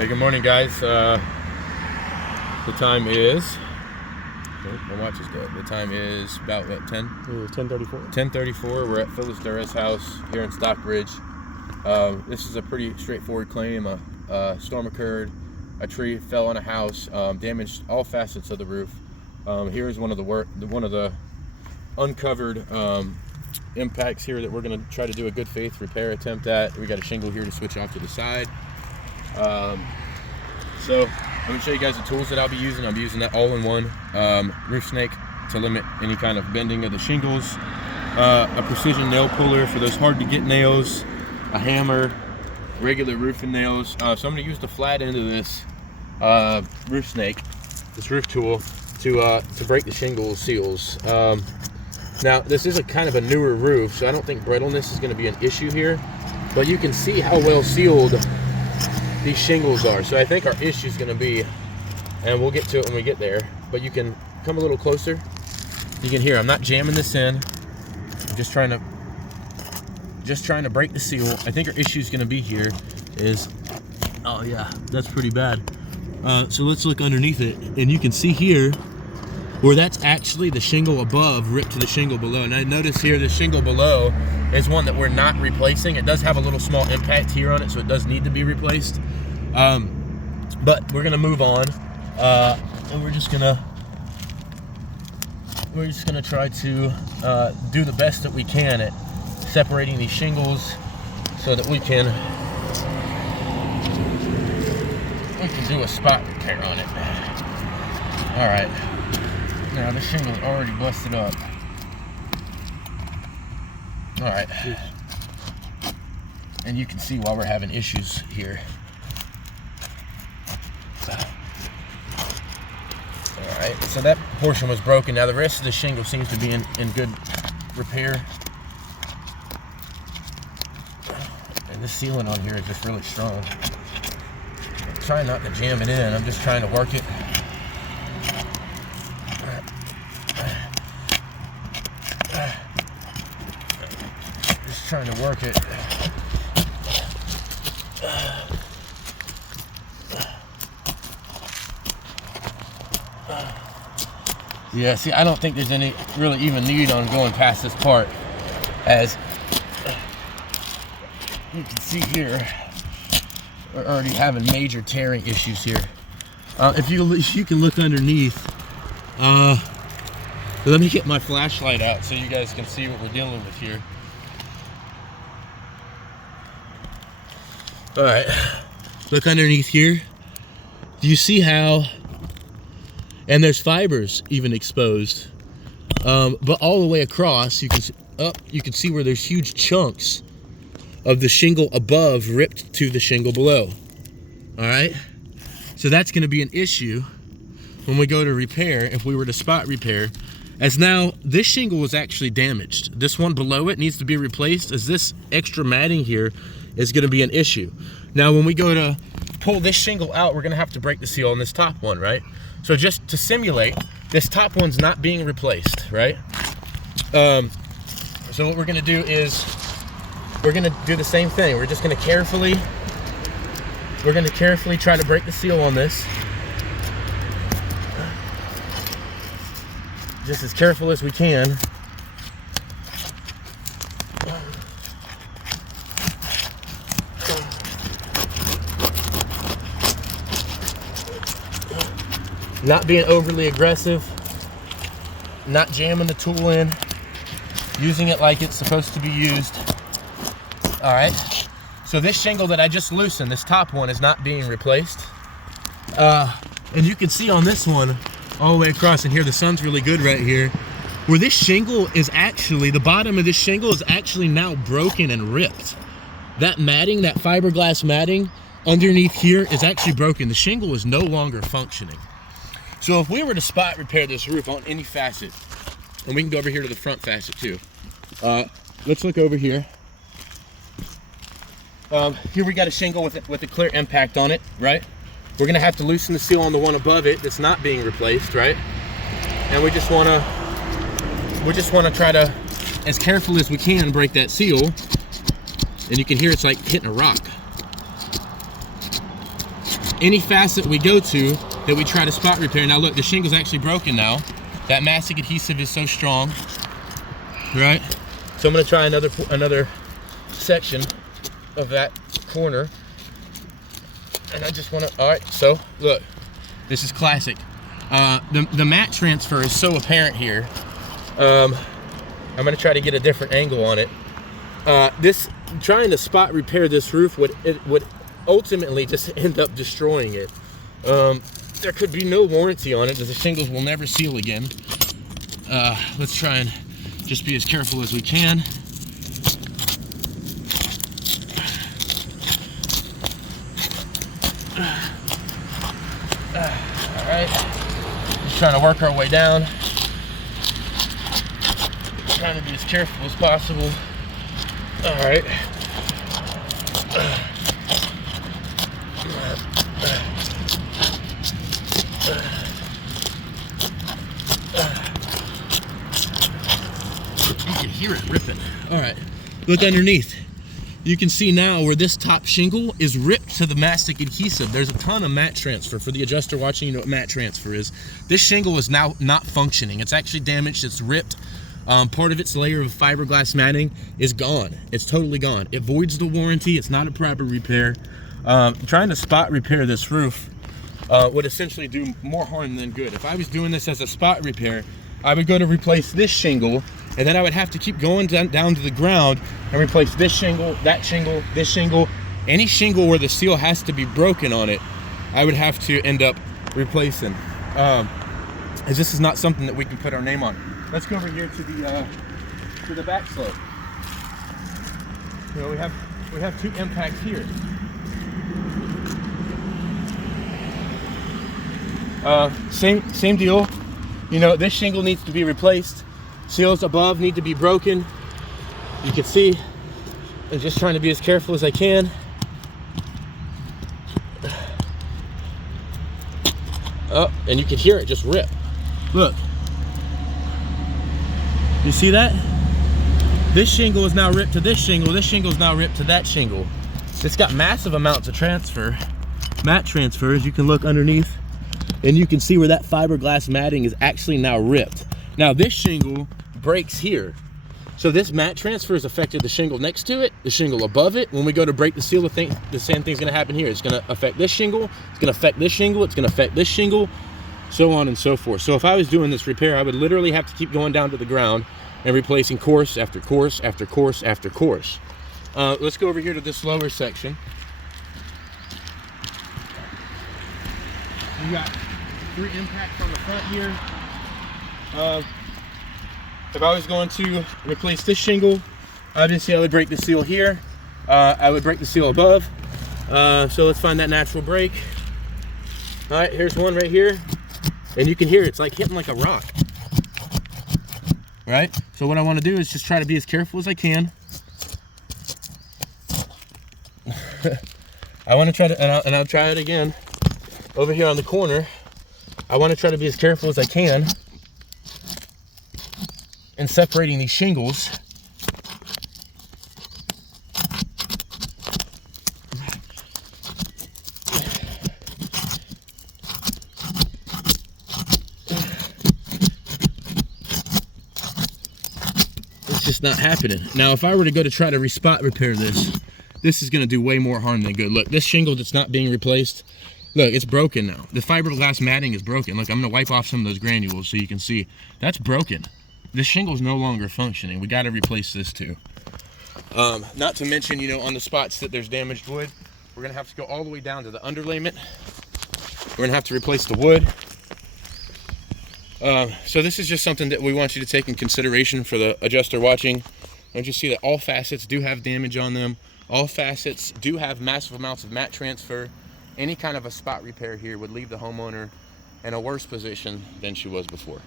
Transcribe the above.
Hey, good morning, guys. The time is, my watch is dead. The time is about, what, 10? 10:34. 10:34. We're at Phyllis Durrah's house here in Stockbridge. This is a pretty straightforward claim. A storm occurred, a tree fell on a house, damaged all facets of the roof. Here is one of the uncovered impacts here that we're going to try to do a good faith repair attempt at. We got a shingle here to switch off to the side. So I'm going to show you guys the tools that I'll be using. I'll be using that all-in-one roof snake to limit any kind of bending of the shingles, a precision nail puller for those hard to get nails, a hammer, regular roofing nails. So I'm going to use the flat end of this roof snake, this roof tool, to break the shingle seals. Now this is a kind of a newer roof, so I don't think brittleness is going to be an issue here, but you can see how well sealed these shingles are. So I think our issue is going to be, and we'll get to it when we get there, but you can come a little closer. You can hear I'm not jamming this in. I'm just trying to break the seal. I think our issue is going to be here is, oh yeah, that's pretty bad. So let's look underneath it, and you can see here where that's actually the shingle above ripped to the shingle below. And I notice here the shingle below is one that we're not replacing. It does have a little small impact here on it, so it does need to be replaced. But we're gonna move on, and we're just gonna try to do the best that we can at separating these shingles so that we can do a spot repair on it. All right. Now this shingle is already busted up. All right. And you can see why we're having issues here. All right, so that portion was broken. Now the rest of the shingle seems to be in good repair. And this sealant on here is just really strong. I'm trying not to jam it in. I'm just trying to work it. Just trying to work it. Yeah, see, I don't think there's any really even need on going past this part, as you can see here, we're already having major tearing issues here. If you can look underneath, let me get my flashlight out so you guys can see what we're dealing with here. All right, look underneath here. Do you see how? And there's fibers even exposed, but all the way across, you can see where there's huge chunks of the shingle above ripped to the shingle below. All right, so that's going to be an issue when we go to repair, if we were to spot repair, as now this shingle was actually damaged. This one below it needs to be replaced, as this extra matting here is going to be an issue. Now when we go to pull this shingle out, we're going to have to break the seal on this top one, right? So just to simulate, this top one's not being replaced, right? So what we're going to do is we're going to do the same thing. We're just going to carefully try to break the seal on this. Just as careful as we can. Not being overly aggressive, not jamming the tool in, using it like it's supposed to be used. All right, so this shingle that I just loosened, this top one, is not being replaced. And you can see on this one, all the way across, and here the sun's really good right here, where this shingle is actually, the bottom of this shingle is actually now broken and ripped. That matting, that fiberglass matting underneath here is actually broken. The shingle is no longer functioning. So if we were to spot repair this roof on any facet, and we can go over here to the front facet too. Let's look over here. Here we got a shingle with a clear impact on it, right? We're gonna have to loosen the seal on the one above it that's not being replaced, right? And we just wanna try to, as careful as we can, break that seal. And you can hear it's like hitting a rock. any facet we go to that we try to spot repair. Now look, the shingle's actually broken now. That mastic adhesive is so strong, right? So I'm gonna try another section of that corner. And I just wanna, all right, so look, this is classic. The mat transfer is so apparent here. I'm gonna try to get a different angle on it. Trying to spot repair this roof would ultimately just end up destroying it. There could be no warranty on it, because the shingles will never seal again. Let's try and just be as careful as we can. All right, just trying to work our way down. Trying to be as careful as possible. All right. You can hear it ripping. All right, look underneath. You can see now where this top shingle is ripped to the mastic adhesive. There's a ton of mat transfer. For the adjuster watching, you know what mat transfer is. This shingle is now not functioning. It's actually damaged, it's ripped. Part of its layer of fiberglass matting is gone. It's totally gone. It voids the warranty. It's not a proper repair. Trying to spot repair this roof would essentially do more harm than good. If I was doing this as a spot repair, I would go to replace this shingle, and then I would have to keep going down to the ground and replace this shingle, that shingle, this shingle. Any shingle where the seal has to be broken on it, I would have to end up replacing. As this is not something that we can put our name on. Let's go over here to the back slope. You know, we have two impacts here. Same deal. You know, this shingle needs to be replaced. Seals above need to be broken. You can see, I'm just trying to be as careful as I can. Oh, and you can hear it just rip. Look. You see that? This shingle is now ripped to this shingle. This shingle is now ripped to that shingle. It's got massive amounts of mat transfer, as you can look underneath. And you can see where that fiberglass matting is actually now ripped. Now this shingle breaks here. So this mat transfer has affected the shingle next to it, the shingle above it. When we go to break the seal, the same thing's gonna happen here. It's gonna affect this shingle, it's gonna affect this shingle, it's gonna affect this shingle, so on and so forth. So if I was doing this repair, I would literally have to keep going down to the ground and replacing course after course after course after course. Let's go over here to this lower section. You got 3 impacts on the front here. If I was going to replace this shingle, obviously I would break the seal here. I would break the seal above. So let's find that natural break. All right, here's one right here. And you can hear it's like hitting like a rock. Right? So what I want to do is just try to be as careful as I can. I want to try to, and I'll try it again. Over here on the corner, I want to try to be as careful as I can in separating these shingles. It's just not happening. Now, if I were to go to try to spot repair this is going to do way more harm than good. Look, this shingle that's not being replaced, look, it's broken now. The fiberglass matting is broken. Look, I'm going to wipe off some of those granules so you can see that's broken. This shingle's no longer functioning. We got to replace this too. Not to mention, you know, on the spots that there's damaged wood, we're going to have to go all the way down to the underlayment. We're going to have to replace the wood. So this is just something that we want you to take in consideration for the adjuster watching. Don't you see that all facets do have damage on them? All facets do have massive amounts of mat transfer. Any kind of a spot repair here would leave the homeowner in a worse position than she was before.